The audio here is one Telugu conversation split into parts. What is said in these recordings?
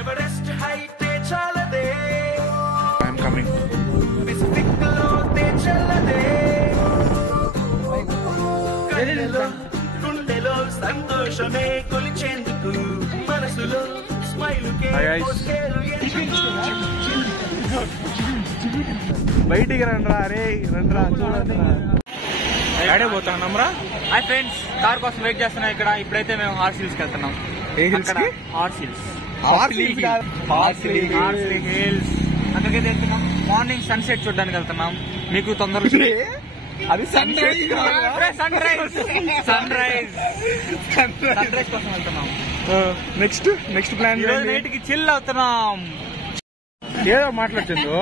ఎవరెస్ట్ హైట్ చాలదే ఐఎమ్ కమింగ్ స్పెసిఫిక్ లో తెచ్చలదే గుండెలో సంతోషమే కొలిచేందుకు మనసులో స్మైల్ కే బయటికి రండి రే రండి చూడండి ఆడే పోతానమ్రా. హాయ్ ఫ్రెండ్స్, కార్ కోసం వెయిట్ చేస్తున్నాం ఇక్కడ. ఇప్పుడైతే మేము హార్స్ హిల్స్ కి వెళ్తున్నాం. హార్స్ హిల్స్ అక్కడికైతే వెళ్తున్నాం. మార్నింగ్ సన్సెట్ చూడడానికి వెళ్తున్నాం. మీకు తొందరగా అది సన్ రైజ్ కోసం వెళ్తున్నాం. నెక్స్ట్ ప్లాన్ నైట్ కి చిల్ అవుతున్నాం. ఏదో మాట్లాడుతుందో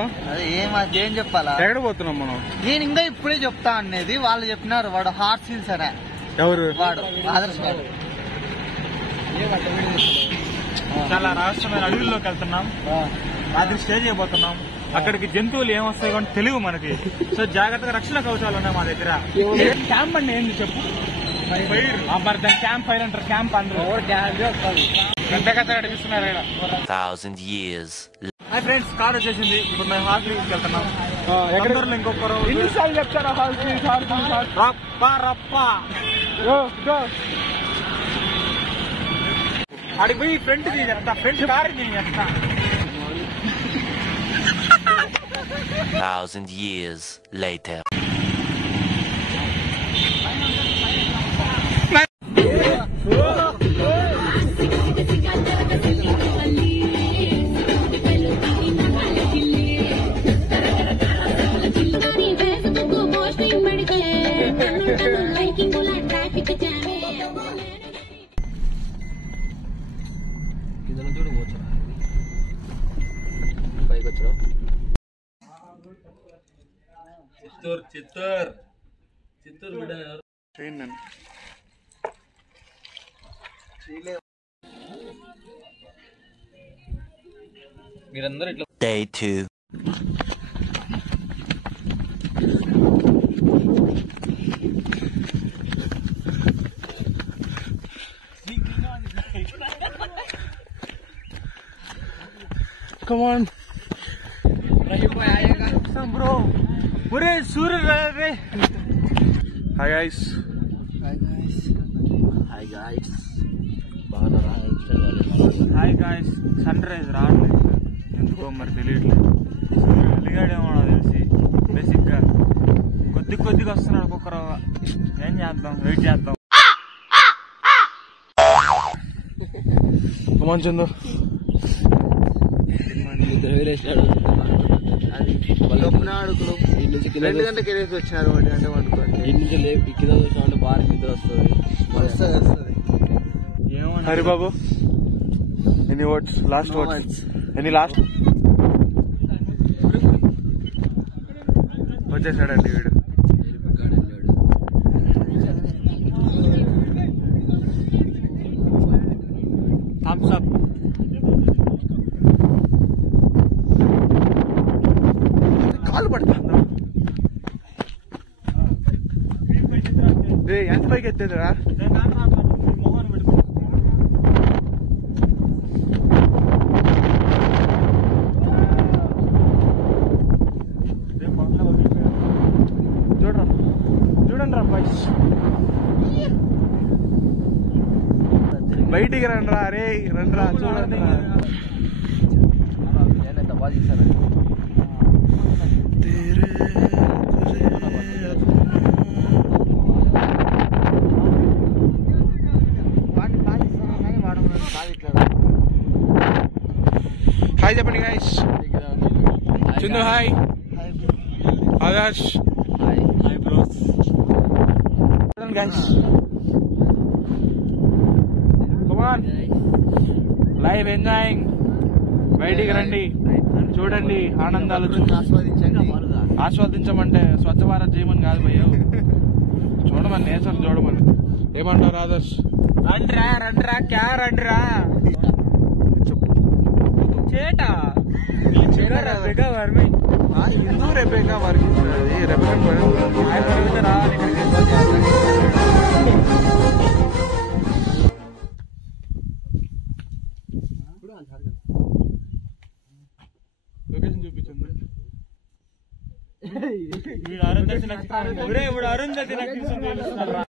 ఏం చెప్పాలా? ఎక్కడ పోతున్నాం మనం? నేను ఇంకా ఇప్పుడే చెప్తా అనేది వాళ్ళు చెప్పినారు. వాడు హార్ట్ హిల్స్ అనే ఎవరు వాడు ఆదర్శ్ గారు. చాలా రహస్యమైన అడవుల్లోకి వెళ్తున్నాం. రాత్రి స్టే చేయబోతున్నాం. అక్కడికి జంతువులు ఏమొస్తాయో కానీ తెలియదు మనకి. సో జాగ్రత్తగా రక్షణ కవచాలు ఉన్నాయి మా దగ్గర. క్యాంప్ అంటే ఏంది చెప్పు. మరి దాని క్యాంప్ ఫైర్ అంటారు. క్యాంప్ అందరూ పెద్ద కథ అడిగిస్తున్నారు. 1000 years. హాయ్ ఫ్రెండ్స్, కార్ వచ్చేసింది. ఇప్పుడు మేము హార్స్ హిల్స్ వెళ్తున్నాం. ఇంకొకరు ఎన్నిసార్లు చెప్తారా అడిగి పోయి ఫ్రంట్ చెప్తా. ఫ్రంట్ కార్ చెప్తా. 1000 years later. చిత్తూరు బిడ్డ మీరందరూ ఇట్లా. Day 2. Come on. బ్రో ఒరే సూర్యుడు. Hi guys. Hi guys. Sunrise రావట్లేదు ఎందుకో మరి తెలియట్లేదు. సూర్యుడు వెలిగాడేమో తెలిసి బేసిక్ గా కొద్దిగా వస్తున్నాడు ఒక్కొక్కరు. ఏం చేద్దాం, వెయిట్ చేద్దాం. కమాన్ చందు. అడుగులు 2 గంటలకు వెళ్ళేసి వచ్చినారు. 1 గంట పట్టుకోండి. కింద చూసామంటే బాగా నిద్ర వస్తుంది. Hari Babu, any words? Last words? Any last? వచ్చేసాడండి వీడు. Thumbs up. కాలు పడుతుందా? ఎంత పైకి ఎత్తేదిరా? చూడండి రా బాయ్స్, బయటికి రండి రే రండి చూడండి. హాయ్ చెప్పండి guys. Chandu hi. Adarsh hi bros. Guys come on, live enjoying. బయటికి రండి, చూడండి, ఆనందాలు ఆస్వాదించమంటే స్వచ్ఛ భారత్ చేయమని కాదు భయ్య, చూడమని, నేచర్ చూడమని. ఏమంటారు ఆదర్శ్? రండిరా రండిరా క్యా రండిరా చేటా వర్మి హిందూ రేపేగా వారికి రేపు చూపించింది. వీడు అరుంధతి నక్షత్రం